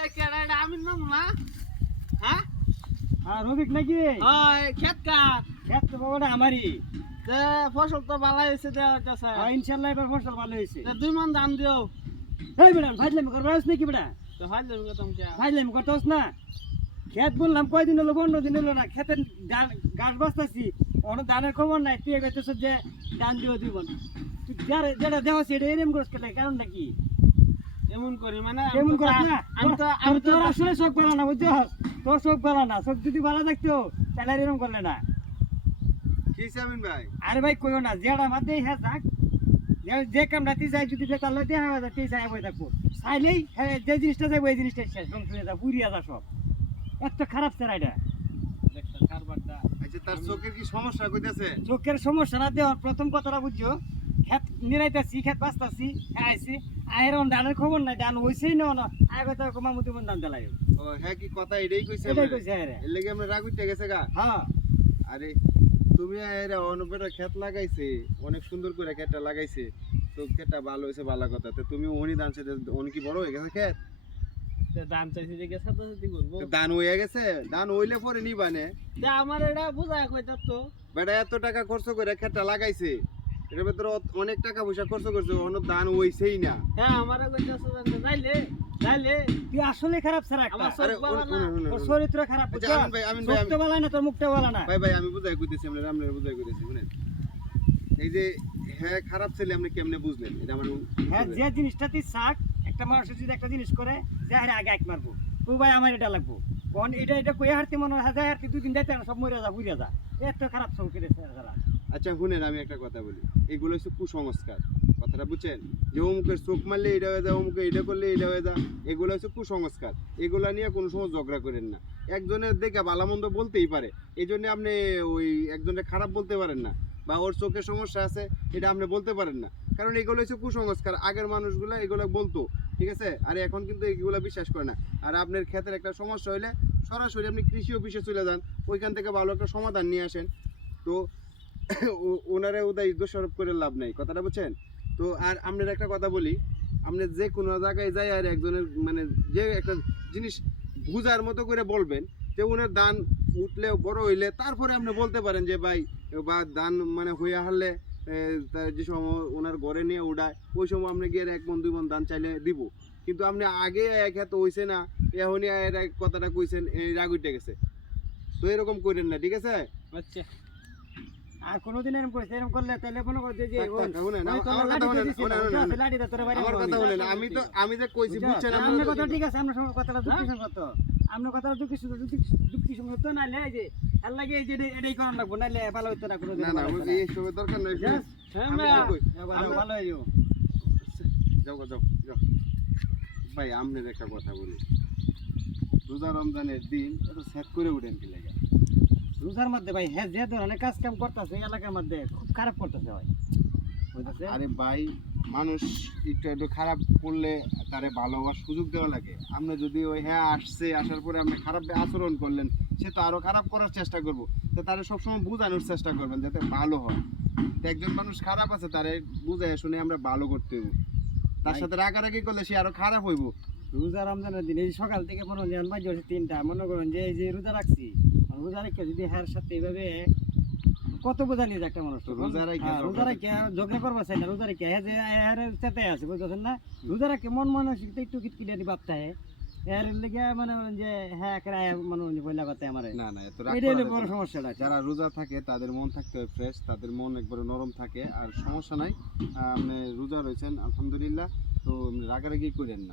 এ কেডা এটা আমি নাম না হ্যাঁ রবিক নাকি হয় খেত কার খেত তো বাবাটা আমারই। তে ফসল তো ভালো হয়েছে দেওয়া যাচ্ছে ইনশাল্লাহ এবার ফসল ভালো হয়েছে। 2 মন ধান দিও এই বেটা ভাজলামি করবাস নাকি বেটা? তো হয় যাবে তুমি কে ভাজলামি করতেছ না? খেত বললাম কয়দিন হলো 15 দিন হলো না খেতের গাছ বাঁচতেছি, অনেক ধানের খবর নাই, তুই কইতেছ যে ধান দিও 2 মন। তুই যেটা দেওয়া সেটা এরম করছ কেন, কারণটা কি? এমন করি মানে এমন করছ না? আমি তো তোর আসলে চোখ ভালো না বুঝছস, তোর চোখ ভালো না, চোখ যদি ভালো থাকতো তাহলে আর এরম করলে না। কি চামিন ভাই? আরে ভাই কইও না, যেটা মাঝে হ্যাঁ থাক, যে কামটা তুই যাই যদি তাহলে দেখা হয় তুই চাই বই থাকবো, চাইলেই হ্যাঁ যে জিনিসটা যাবো এই জিনিসটা শেষ ধ্বংস হয়ে যা, পুরিয়া যা সব। এত খারাপ স্যার এটা। একটা কারবারটা আচ্ছা তার চোখের কি সমস্যা কইতাছে? চোখের সমস্যা না দেওয়ার প্রথম কথাটা বুঝছো, খেত নিরাইতেছি, খেত বাঁচতেছি, আইসি আয়ের ধানের খবর নাই, ধান হইছেই না আয় কথা মামুতি মন দাম দেলাই। ও হ্যাঁ, কি কথা এটাই কইছে? এটাই কইছে আরে। এর লাগি আমরা রাগ উঠে গেছে গা। হ্যাঁ আরে তুমি এরা অনুপেরা ক্ষেত লাগাইছে, অনেক সুন্দর করে ক্ষেতটা লাগাইছে, তো ক্ষেতটা ভালো হয়েছে, ভালো কথা। তো তুমি ওনি ধান সেটা ওনি কি বড় হয়ে গেছে ক্ষেত? ধান চাইছি যে গেছে তো যদি করবো তো ধান হয়ে গেছে, ধান হইলে পরে নিবানে। তে আমার এটা বুঝায় কইতা তো বেটা এত টাকা খরচ করে ক্ষেতটা লাগাইছে, এর ভিতরে অনেক টাকা পয়সা খরচ করছে, অন্য ধান হইছেই না। হ্যাঁ আমারে কইতাছ যাইলে যাইলে তুই আসলে খারাপ স্যার একটা, আমার চোখ আরে ভালো না তোর চরিত্র খারাপ আচ্ছা, বুঝছো? আমিন ভাই, চোখটা ভালো না, তোর মুখটা ভালো না। ভাই আমি বুঝাই কইতেছি, আমরা রামনের বুঝাই কইতেছি শুনেন। এই যে হ্যাঁ খারাপ ছেলে আপনি কেমনে বুঝলেন এটা আমার? হ্যাঁ যে জিনিসটা তুই শাক, একটা মানুষ যদি একটা জিনিস করে যে আরে আগে এক মারবো, ও ভাই আমার এটা লাগবো, কোন এটা কই হারতে মনে হয় যায় হারতে 2 দিন যাইতে না, সব মরে যা বুঝে যা, এত খারাপ চৌকের স্যার। আচ্ছা শুনেন, আমি একটা কথা বলি, এগুলো হচ্ছে কুসংস্কার, কথাটা বুঝছেন? যে অমুকের চোখ মারলে এটা হয়ে যায়, অমুকে এটা করলে এটা হয়ে যায়, এগুলো হচ্ছে কুসংস্কার। এগুলা নিয়ে কোনো সময় ঝগড়া করেন না। একজনের দেখে ভালো মন্দ বলতেই পারে, এই জন্য আপনি ওই একজনের খারাপ বলতে পারেন না, বা ওর চোখের সমস্যা আছে এটা আপনি বলতে পারেন না, কারণ এগুলো হচ্ছে কুসংস্কার। আগের মানুষগুলো এগুলো বলতো, ঠিক আছে? আর এখন কিন্তু এগুলো বিশ্বাস করে না। আর আপনার ক্ষেতের একটা সমস্যা হইলে সরাসরি আপনি কৃষি অফিসে চলে যান, ওইখান থেকে ভালো একটা সমাধান নিয়ে আসেন। তো ওনারে ওদের দোষারোপ করে লাভ নাই, কথাটা বুঝছেন? তো আর আপনার একটা কথা বলি, আপনি যে কোনো জায়গায় যাই আর একজনের মানে যে একটা জিনিস বুঝার মতো করে বলবেন, যে উনার দান উঠলে বড় হইলে তারপরে আপনি বলতে পারেন যে ভাই, বা দান মানে হইয়া হারলে যে সময় ওনার ঘরে নিয়ে উঠায় ওই সময় আপনি গিয়ে 1 মন 2 মন দান চাইলে দিব। কিন্তু আপনি আগে এক হাতে হইছে না, এখনই কথাটা কইছেন, এই রাগ উঠে গেছে। তো এরকম করেন না, ঠিক আছে? আচ্ছা আর কোনোদিন এরকম করিস, এরকম করলে তাহলে মনে কর যে শুনেন, লাঠিটা তোর বাইরে আমার কথা শুনেন, আমি যে কইছি বুঝছেন? আপনার কথা ঠিক আছে, আপনার সঙ্গে কথাটা যুক্তিসঙ্গত, আপনার কথাটা যুক্তিসঙ্গত, নাইলে এই যে আর লাগে এই যে এটাই করার লাগবো, নাইলে ভালো হইতো না কোনোদিন। না না, এই সব দরকার নাই। হ্যাঁ আমি ভাইয়া কই, ভালো হইও। যাও যাও যাও। ভাই আমনের একটা কথা বলি, রোজা রমজানের দিন এত সেট করে উঠেন কি লাগে? রোজার মধ্যে ভাই হ্যাঁ যে ধরনের কাজ কাম করতেছে এই এলাকার মধ্যে খুব খারাপ করতেছে ভাই, বুঝতেছে? আরে ভাই, মানুষ একটু একটু খারাপ করলে তারে ভালো হওয়ার সুযোগ দেওয়া লাগে। আপনি যদি ওই হ্যাঁ আসছে, আসার পরে আপনি খারাপ আচরণ করলেন, সে তো আরো খারাপ করার চেষ্টা করবো। তো তারে সবসময় বোঝানোর চেষ্টা করবেন যাতে ভালো হয়। তো একজন মানুষ খারাপ আছে, তারে বুঝাই শুনে আমরা ভালো করতে হইব। তার সাথে রাগারাগি করলে সে আরো খারাপ হইব। রোজা রমজানের দিন এই সকাল থেকে মনে হয় বাজে 3টা, মনে করেন যে এই যে রোজা রাখছি, রোজা রেখে যদি হ্যার সাথে এইভাবে কত বোঝা নিয়ে যায় একটা মানুষ, রোজা রেখে ঝগড়া করবা চাই না, রোজা রেখে হ্যাঁ যে হ্যার চেতাই আছে, বুঝতেছেন না? রোজা রেখে মন মানসিকতা একটু কিটকিটারি ভাবতে হয়, এর লেগে মনে করেন যে হ্যাঁ মনে হয় বইলা কথা আমার না না, এত এটাই হলো বড় সমস্যাটা। যারা রোজা থাকে তাদের মন থাকতে হয় ফ্রেশ, তাদের মন একবারে নরম থাকে, আর সমস্যা নাই। আপনি রোজা রয়েছেন আলহামদুলিল্লাহ, তো রাগারাগি করেন না।